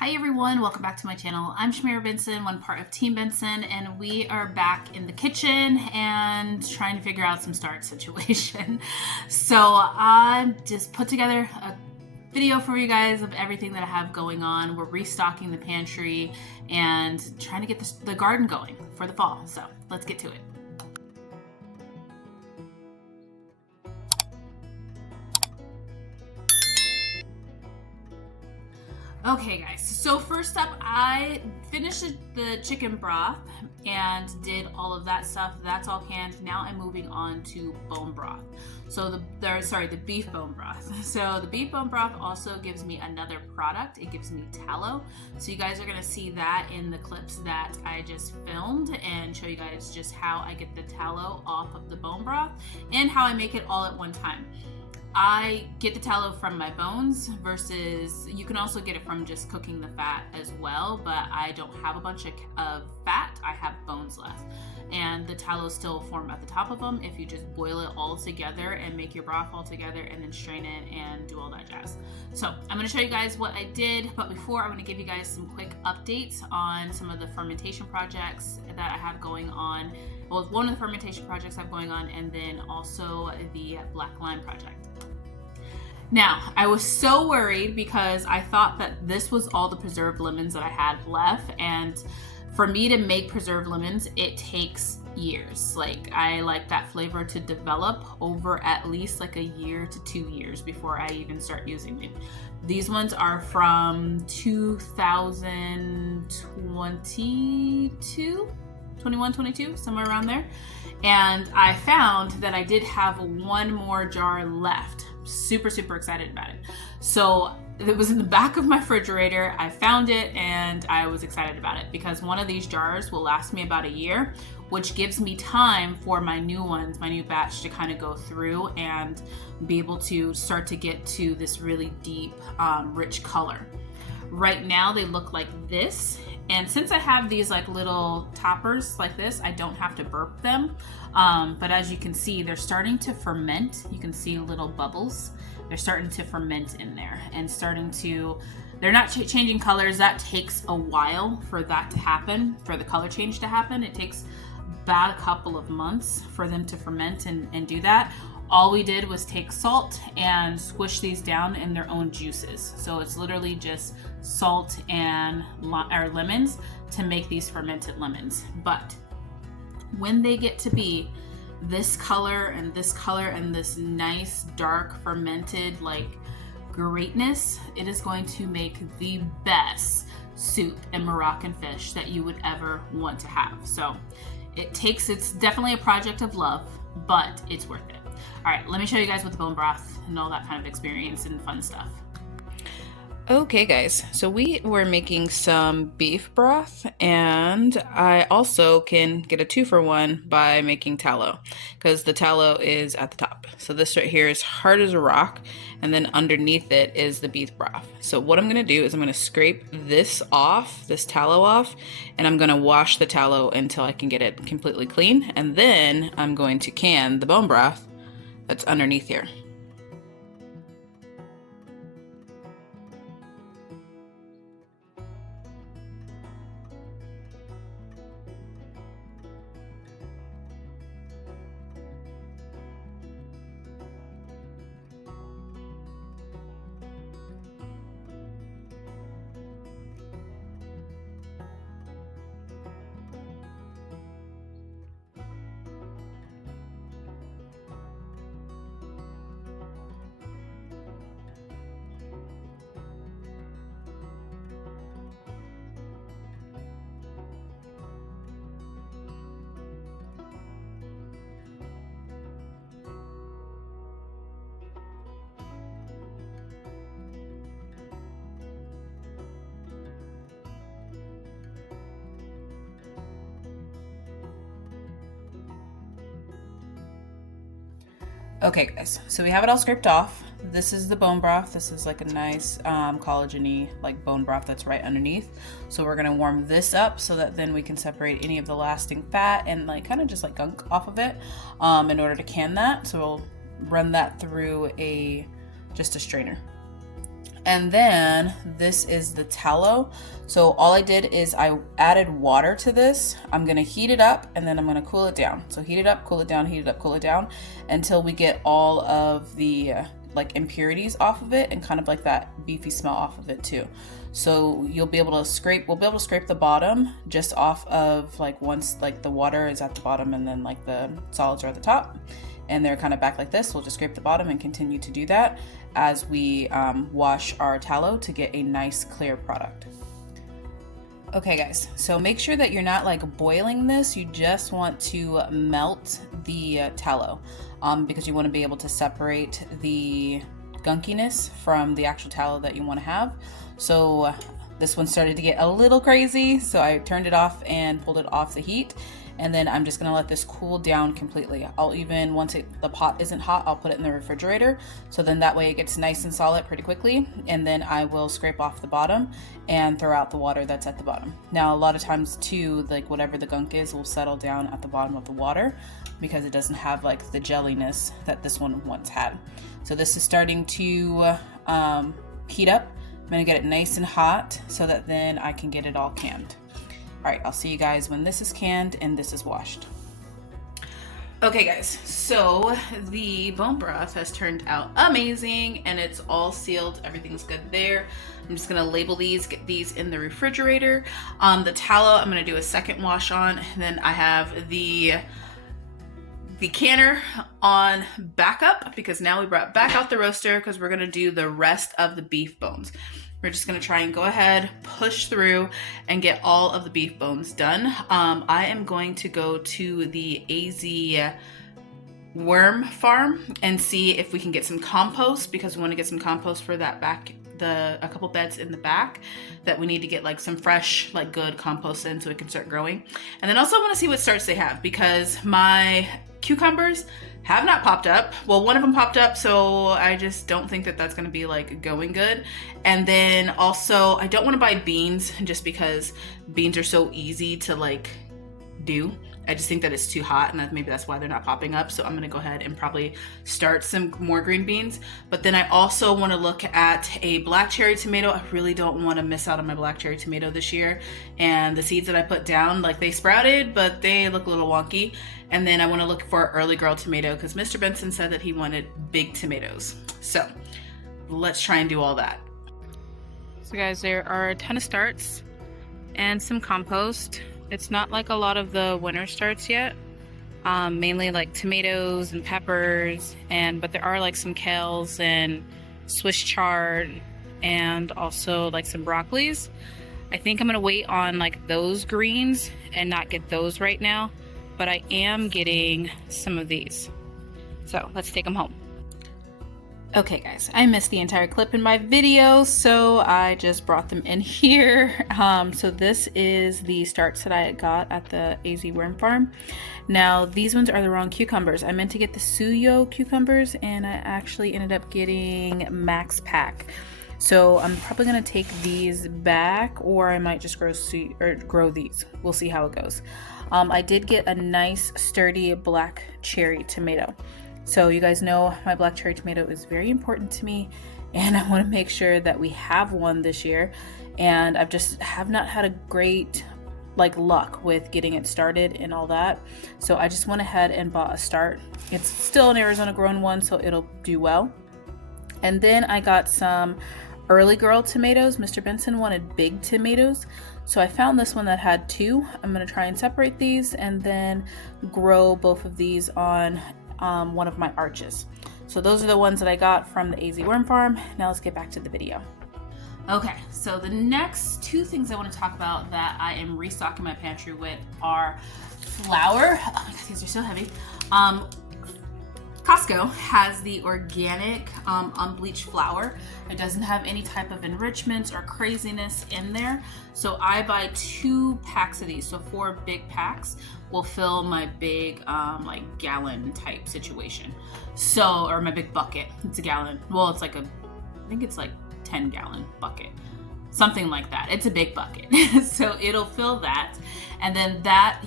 Hi everyone, welcome back to my channel. I'm Shamira Benson, one part of Team Benson, and we are back in the kitchen and trying to figure out some start situation. So I just put together a video for you guys of everything that I have going on. We're restocking the pantry and trying to get the garden going for the fall. So let's get to it. Okay guys, so first up I finished the chicken broth and did all of that stuff. That's all canned. Now I'm moving on to bone broth. So the beef bone broth. So the beef bone broth also gives me another product. It gives me tallow. So you guys are gonna see that in the clips that I just filmed and show you guys just how I get the tallow off of the bone broth and how I make it all at one time. I get the tallow from my bones versus you can also get it from just cooking the fat as well, but I don't have a bunch of fat, I have bones left. And the tallow still form at the top of them if you just boil it all together and make your broth all together and then strain it and do all that jazz. So I'm gonna show you guys what I did, but before I'm gonna give you guys some quick updates on some of the fermentation projects that I have going on. Well, one of the fermentation projects I have going on, and then also the black lime project. Now, I was so worried because I thought that this was all the preserved lemons that I had left, and for me to make preserved lemons, it takes years. Like, I like that flavor to develop over at least like a year to 2 years before I even start using them. These ones are from 2021, 22, somewhere around there. And I found that I did have one more jar left. Super excited about it. So it was in the back of my refrigerator. I found it and I was excited about it because one of these jars will last me about a year, which gives me time for my new ones, my new batch, to kind of go through and be able to start to get to this really deep, rich color. Right now they look like this. And since I have these like little toppers like this, I don't have to burp them. But as you can see, they're starting to ferment. You can see little bubbles. They're starting to ferment in there and they're not changing colors. That takes a while for that to happen, for the color change to happen. It takes about a couple of months for them to ferment and do that. All we did was take salt and squish these down in their own juices. So it's literally just salt and lemons to make these fermented lemons. But when they get to be this color and this nice dark fermented like greatness, it is going to make the best soup and Moroccan fish that you would ever want to have. So it's definitely a project of love, but it's worth it. All right, let me show you guys with the bone broth and all that kind of experience and fun stuff. Okay guys, so we were making some beef broth, and I also can get a 2-for-1 by making tallow, because the tallow is at the top. So this right here is hard as a rock, and then underneath it is the beef broth. So what I'm gonna do is I'm gonna scrape this tallow off, and I'm gonna wash the tallow until I can get it completely clean, and then I'm going to can the bone broth that's underneath here. Okay guys, so we have it all scraped off. This is the bone broth. This is like a nice collagen-y like bone broth that's right underneath. So we're gonna warm this up so that then we can separate any of the lasting fat and like kind of just like gunk off of it in order to can that. So we'll run that through just a strainer. And then this is the tallow. So all I did is I added water to this. I'm gonna heat it up and then I'm gonna cool it down. So heat it up, cool it down, heat it up, cool it down until we get all of the like impurities off of it and kind of like that beefy smell off of it too. So you'll be able to scrape, we'll be able to scrape the bottom just off of like once like the water is at the bottom and then like the solids are at the top and they're kind of back like this. We'll just scrape the bottom and continue to do that as we wash our tallow to get a nice clear product. Okay guys, so make sure that you're not like boiling this. You just want to melt the tallow because you want to be able to separate the gunkiness from the actual tallow that you want to have. So this one started to get a little crazy, so I turned it off and pulled it off the heat. And then I'm just gonna let this cool down completely. I'll even, once the pot isn't hot, I'll put it in the refrigerator. So then that way it gets nice and solid pretty quickly. And then I will scrape off the bottom and throw out the water that's at the bottom. Now, a lot of times too, like whatever the gunk is will settle down at the bottom of the water because it doesn't have like the jelliness that this one once had. So this is starting to heat up. I'm gonna get it nice and hot so that then I can get it all canned. All right, I'll see you guys when this is canned and this is washed. Okay guys, so the bone broth has turned out amazing and it's all sealed. Everything's good there. I'm just gonna label these, get these in the refrigerator. The tallow, I'm gonna do a second wash on. And then I have the canner on backup because now we brought back out the roaster because we're gonna do the rest of the beef bones. We're just gonna try and go ahead, push through and get all of the beef bones done. I am going to go to the AZ worm farm and see if we can get some compost because we wanna get some compost for that back, a couple beds in the back that we need to get like some fresh, like good compost in so it can start growing. And then also I wanna see what starts they have because my cucumbers have not popped up. Well, one of them popped up, so I just don't think that that's gonna be like going good. And then also I don't want to buy beans just because beans are so easy to like do. I just think that it's too hot and that maybe that's why they're not popping up. So I'm gonna go ahead and probably start some more green beans. But then I also want to look at a black cherry tomato. I really don't want to miss out on my black cherry tomato this year. And the seeds that I put down, like they sprouted, but they look a little wonky. And then I want to look for early girl tomato because Mr. Benson said that he wanted big tomatoes. So let's try and do all that. So guys, there are a ton of starts and some compost. It's not like a lot of the winter starts yet. Mainly like tomatoes and peppers, but there are like some kales and Swiss chard and also like some broccolis. I think I'm gonna wait on like those greens and not get those right now, but I am getting some of these. So let's take them home. Okay guys, I missed the entire clip in my video, so I just brought them in here. So this is the starts that I got at the AZ Worm Farm. Now these ones are the wrong cucumbers. I meant to get the Suyo cucumbers and I actually ended up getting Max Pack. So I'm probably gonna take these back or I might just grow these. We'll see how it goes. I did get a nice sturdy black cherry tomato. So you guys know my black cherry tomato is very important to me and I want to make sure that we have one this year, and I've just have not had a great like luck with getting it started and all that. So I just went ahead and bought a start. It's still an Arizona grown one, so it'll do well. And then I got some early girl tomatoes. Mr. Benson wanted big tomatoes, so I found this one that had two. I'm going to try and separate these and then grow both of these on one of my arches. So those are the ones that I got from the AZ Worm Farm. Now let's get back to the video. Okay, so the next two things I want to talk about that I am restocking my pantry with are flour. Oh my god, these are so heavy. Costco has the organic unbleached flour. It doesn't have any type of enrichments or craziness in there. So I buy 2 packs of these. So 4 big packs will fill my big like gallon type situation. So, or my big bucket. It's a gallon. Well, it's like I think it's like 10 gallon bucket. Something like that. It's a big bucket. So it'll fill that. And then that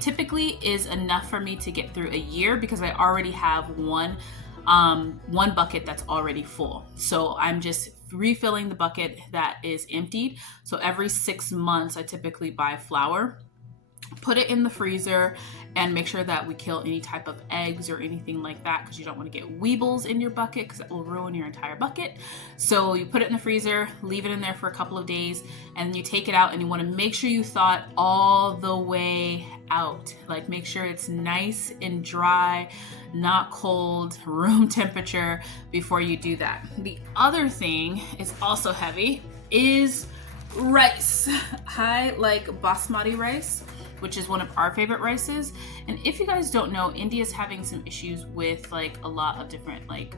typically is enough for me to get through a year because I already have one bucket that's already full. So I'm just refilling the bucket that is emptied. So every 6 months, I typically buy flour, put it in the freezer, and make sure that we kill any type of eggs or anything like that, because you don't want to get weevils in your bucket, because it will ruin your entire bucket. So you put it in the freezer, leave it in there for a couple of days, and then you take it out, and you want to make sure you thaw it all the way out. Like, make sure it's nice and dry, not cold, room temperature before you do that. The other thing is also heavy is rice. I like basmati rice, which is one of our favorite rices. And if you guys don't know, India's having some issues with like a lot of different like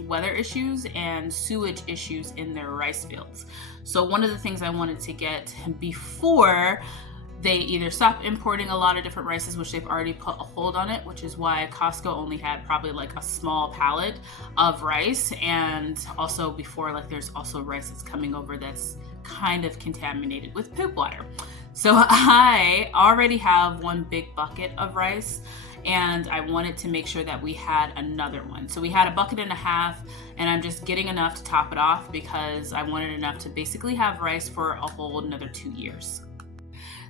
weather issues and sewage issues in their rice fields. So one of the things I wanted to get before they either stop importing a lot of different rices, which they've already put a hold on it, which is why Costco only had probably like a small pallet of rice. And also before, like, there's also rice that's coming over that's kind of contaminated with poop water. So I already have one big bucket of rice, and I wanted to make sure that we had another one. So we had a bucket and a half, and I'm just getting enough to top it off because I wanted enough to basically have rice for a whole another 2 years.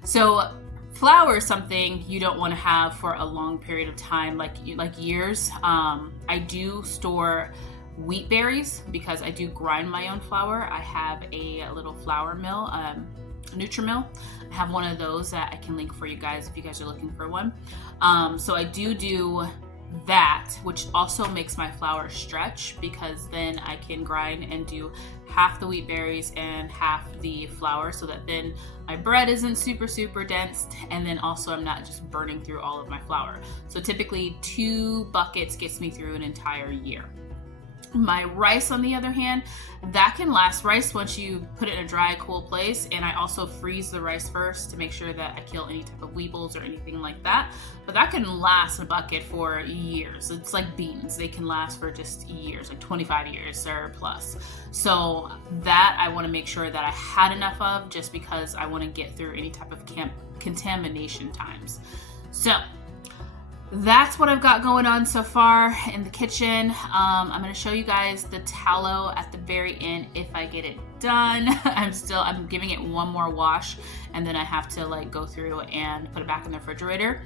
So flour is something you don't want to have for a long period of time, like years. I do store wheat berries because I do grind my own flour. I have a little flour mill, Nutri-Mill. I have one of those that I can link for you guys if you guys are looking for one. So I do that, which also makes my flour stretch, because then I can grind and do half the wheat berries and half the flour, so that then my bread isn't super dense, and then also I'm not just burning through all of my flour. So typically 2 buckets gets me through an entire year. My rice, on the other hand, that can last. Rice, once you put it in a dry, cool place, and I also freeze the rice first to make sure that I kill any type of weevils or anything like that. But that can last in a bucket for years. It's like beans. They can last for just years, like 25 years or plus. So that I want to make sure that I had enough of, just because I want to get through any type of contamination times. So that's what I've got going on so far in the kitchen. I'm going to show you guys the tallow at the very end if I get it done. I'm giving it one more wash, and then I have to like go through and put it back in the refrigerator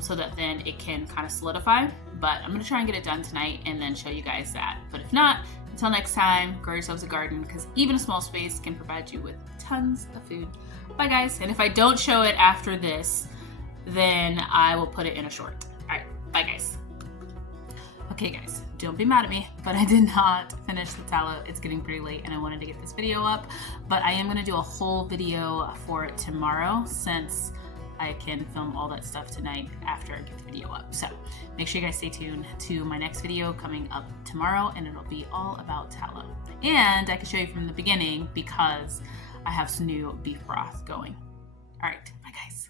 so that then it can kind of solidify. But I'm going to try and get it done tonight and then show you guys that. But if not, until next time, grow yourselves a garden, because even a small space can provide you with tons of food. Bye guys. And if I don't show it after this, then I will put it in a short. All right, bye guys. Okay guys, don't be mad at me, but I did not finish the tallow. It's getting pretty late and I wanted to get this video up, but I am gonna do a whole video for it tomorrow, since I can film all that stuff tonight after I get the video up. So make sure you guys stay tuned to my next video coming up tomorrow, and it'll be all about tallow. And I can show you from the beginning because I have some new beef broth going. All right, bye guys.